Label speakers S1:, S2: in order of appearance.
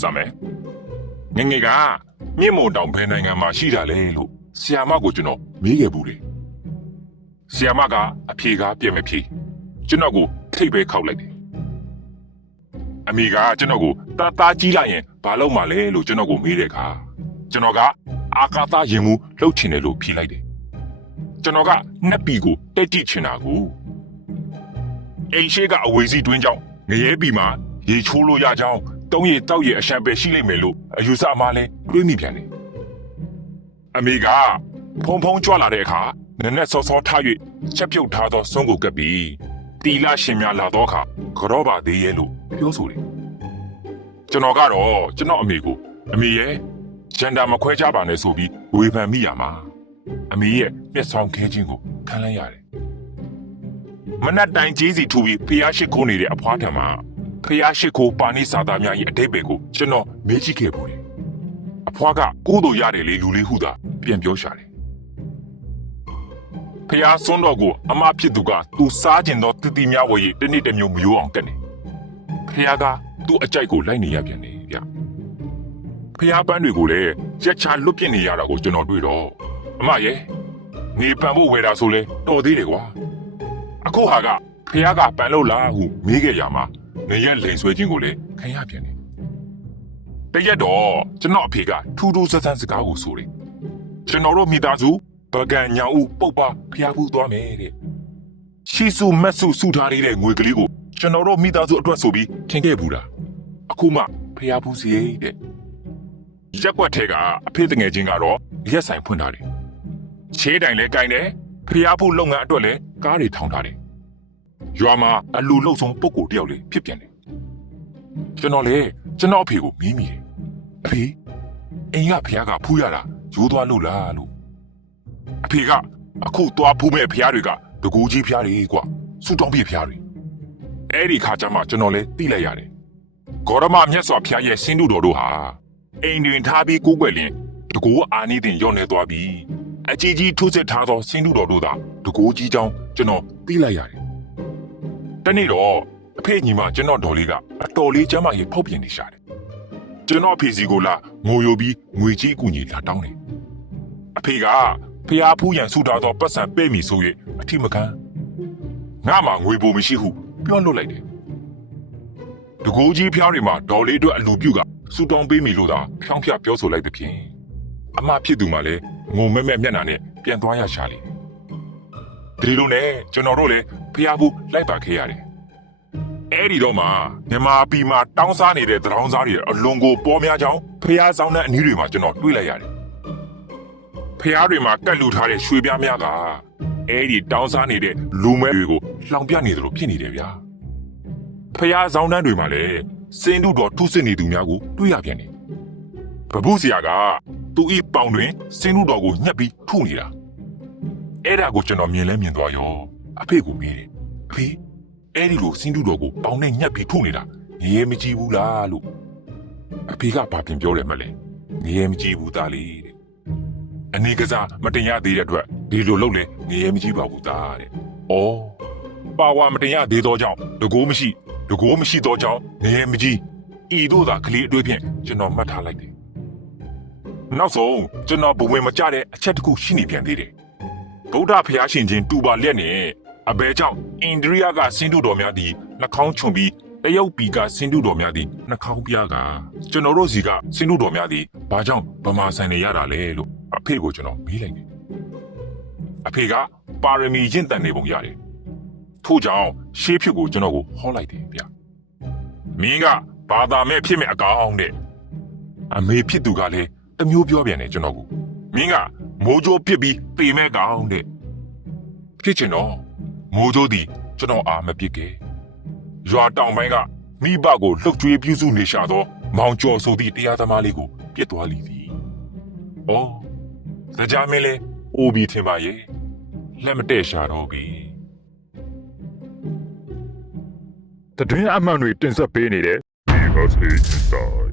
S1: စမယ်ငယ်ငယ်ကမြင့်မုံတောင်ဘယ်နိုင်ငံမှာရှိတာလဲလို့ဆီယာမကိုကျွန်တော်မေးခဲ့ဘူးတယ်ဆီယာမကအဖြေကပြည့်မဖြေကျွန်တော်ကိုထိတ်ပဲခောက်လိုက်တယ်အမေကကျွန်တော်ကိုတာတာကြီးလိုက်ရင်ဘာလုပ်မှလဲလို့ကျွန်တော်ကိုမေးတဲ့အခါကျွန်တော်ကအာကာသရင်မှုလှုပ်ချင်တယ်လို့ဖြေလိုက်တယ်ကျွန်တော်ကနှက်ပီကိုတက်ကြည့်ချင်တာကိုအိမ်ရှိကအဝေစီတွင်းကြောင့်ငရဲပီမှာရေချိုးလို့ရကြောင်း တုံးရည်တောက်ရည်အရှံပဲရှိလိမ့်မယ်လို့အယူဆအမားလဲတွေးမိပြန်တယ်အမေကဖုံဖုံကြွလာတဲ့အခါနက်နက်စောစောထား၍ချက်ပြုတ်ထားသောစွန်းကိုကပ်ပြီးတီလာရှင်များလာသောအခါကြောပါသေးရဲ့လို့ပြောဆိုတယ်ကျွန်တော်ကတော့ကျွန်တော်အမေကိုအမေရဲ့ဂျန်ဒါမခွဲကြပါနဲ့ဆိုပြီးဝေဖန်မိရမှာအမေရဲ့မျက်ဆောင်ခဲခြင်းကိုခံလိုက်ရတယ်မနက်တိုင်းကြီးစီထူပြီးဖျားရှိခိုးနေတဲ့အဖွားထံမှာ ဖျားရှိခိုးပါဏိစာသားများ၏အတိတ်ပဲကိုကျွန်တော်မေးကြည့်ခဲ့ပူတယ်။အဖွားကကိုးတို့ရတယ်လေလူလေးဟုသာပြန်ပြောရှာတယ်။ဖျားစွန်းတော်ကိုအမဖြစ်သူကသူစားကျင်သောတတိများဝေးတနေ့တစ်မျိုးမယိုးအောင်ကတ်နေ။ဖျားကသူ့အကြိုက်ကိုလိုက်နေရပြန်တယ်ဗျ။ဖျားပန်းတွေကိုလည်းရက်ချလွတ်ပြစ်နေရတာကိုကျွန်တော်တွေ့တော့အမရဲ့နေပန်ဖို့ဝယ်တာဆိုလဲတော်သေးတယ်ကွာ။အခုဟာကဖះကပန်လို့လားဟုမေးခဲ့ရမှာ နေရက်လိန်ဆွဲခြင်းကိုလည်းခံရပြန်တယ်။တရက်တော့ကျွန်တော်အဖေကထူးထူးဆန်းဆန်းစကားကိုဆိုတယ်။ကျွန်တော်တို့မိသားစုပကံညာဦးပုတ်ပါဖះဘူးသွားမယ်တဲ့။ရှီဆူမက်ဆူစုထားတဲ့ငွေကလေးကိုကျွန်တော်တို့မိသားစုအတွက်ဆိုပြီးထင်ခဲ့ဘူးလား။အခုမှဖះဘူးစီတဲ့။ရက်ွက်ထဲကအဖေတငယ်ချင်းကတော့ရက်ဆိုင်ဖွင့်ထားတယ်။ချေးတိုင်လဲကိုင်းတယ်ဖះဘူးလုပ်ငန်းအတွက်လည်းကားတွေထောင်ထားတယ်။ ရွာမှာအလူလုံဆုံးပုံကိုတယောက်လေးဖြစ်ပြန်တယ်ကျွန်တော်လေကျွန်တော်အဖေကိုမီးမိတယ်အဖေအိမ်ကဖះကဖူးရတာရိုးသွားလို့လားလို့အဖေကအခုသွားဖူးမဲ့ဖះတွေကတကူကြီးဖះတွေကွာစူတောင်းပြဖះတွေအဲ့ဒီခါကျမှကျွန်တော်လေသိလိုက်ရတယ်ဂေါရမမြတ်စွာဘုရားရဲ့စင်းတုတော်တို့ဟာအိမ်တွင်ထားပြီးကိုးကွယ်လင်တကူအာနိသင်ရော့နေသွားပြီအကြီးကြီးထိုးစစ်ထားသောစင်းတုတော်တို့သာတကူကြီးကြောင်းကျွန်တော်သိလိုက်ရတယ် တနေ့တော့အဖေညီမကျွန်တော်ဒေါ်လေးကအတော်လေးကျမ်းမာရေးဖောက်ပြန်နေရှာတယ်။ကျွန်တော်အဖေစီကိုလာငိုယိုပြီးငွေကြီးအကူကြီးလာတောင်းတယ်။အဖေကဖျားဖူးရန်ဆူထားသောပတ်စံပဲ့မိဆို၍အထိမခံငါမှငွေပိုမရှိဟုပြောလွတ်လိုက်တယ်။တကူကြီးဖျားတွေမှာဒေါ်လေးတို့အလူပြုတ်ကဆူတောင်းပေးမိလို့သာဖြောင်းဖြပြောဆိုလိုက်တဲ့ဖြင့်အမဖြစ်သူမှလည်းငုံမဲမဲမျက်နှာနဲ့ပြန်သွားရရှာလေ။ဒီလိုနဲ့ကျွန်တော်တို့လည်း ဖျားဘူးလိုက်ပါခဲ့ရတယ်အဲ့ဒီတော့မှမြန်မာပြည်မှာတောင်းစားနေတဲ့သံတောင်းစားတွေအလွန်ကိုပေါ်များကြောင်းဖះဆောင်တဲ့အနည်းတွေမှာကျွန်တော်တွေ့လိုက်ရတယ်။ဖះတွေမှာကတ်လူထားတဲ့ရွှေပြားများကအဲ့ဒီတောင်းစားနေတဲ့လူမဲတွေကိုလှောင်ပြနေသလိုဖြစ်နေတယ်ဗျာ။ဖះဆောင်တန်းတွေမှာလည်းစင်တုတော်ထုစစ်နေသူများကိုတွေ့ရပြန်တယ်။ဘဘုဆရာကသူ့ဤပေါင်တွင်စင်တုတော်ကိုညှက်ပြီးထုနေတာ။အဲ့ဒါကိုကျွန်တော်မြင်လဲမြင်သွားရော အဖေကိုမေးတယ်။အဖေအဲ့ဒီလိုစင်းတူတော်ကိုပေါင်နဲ့ညှက်ပြီးထုနေတာငရေမကြည့်ဘူးလားလို့အဖေကဘာပြင်ပြောတယ်မလဲငရေမကြည့်ဘူးသားလေးတဲ့အနေကစားမတင်ရသေးတဲ့အတွက်ဒီလိုလုပ်လဲငရေမကြည့်ပါဘူးသားတဲ့ဩပါဝါမတင်ရသေးသောကြောင့်တကိုးမရှိတကိုးမရှိသောကြောင့်ငရေမကြည့်ဤတို့သာကလေးအတွေ့ဖြင့်ကျွန်တော်မှတ်ထားလိုက်တယ်နောက်ဆုံးကျွန်တော်ဘဝင်မကြတဲ့အချက်တစ်ခုရှိနေပြန်သေးတယ်ဗုဒ္ဓဖျားရှင်ချင်းတူပါလက်နဲ့ အဘဲကြောင့်အိန္ဒြိယကစင်တုတော်များသည်နှာခေါင်းချွန်ပြီးတရုတ်ပြည်ကစင်တုတော်များသည်နှာခေါင်းပြားကကျွန်တော်တို့စီကစင်တုတော်များသည်ဘာကြောင့်ဗမာဆိုင်နေရတာလဲလို့အဖေကိုကျွန်တော်မေးလိုက်တယ်အဖေကပါရမီရင့်တန်နေပုံရတယ်ထို့ကြောင့်ရှေးဖြစ်ကိုကျွန်တော်ကိုဟောလိုက်တယ်ဗျမင်းကဘာသာမဲ့ဖြစ်မဲ့အကောင်တဲ့အမေဖြစ်သူကလည်းတမျိုးပြောပြန်တယ်ကျွန်တော်ကိုမင်းကမိုးကြိုးပစ်ပြီးပေမဲ့ကောင်တဲ့ဖြစ်ချင်တော့ မိုးကြိုးသည်ကျွန်တော်အားမပစ်ခဲ့ရွာတောင်ပိုင်းကမိဘကိုလှုပ်ကြွေးပြုစုနေရှာသော မောင်ကျော်ဆိုသည့်တရားသမားလေးကိုပြစ်သွားလိမ့်သည်။အော်တရားမင်းလဲအိုဘီထင်ပါရဲ့လက်မတဲ့ရှာတော့ပြီ
S2: တတွင်းအမှန်တွေတင်ဆက်ပေးနေတဲ့ Because Inside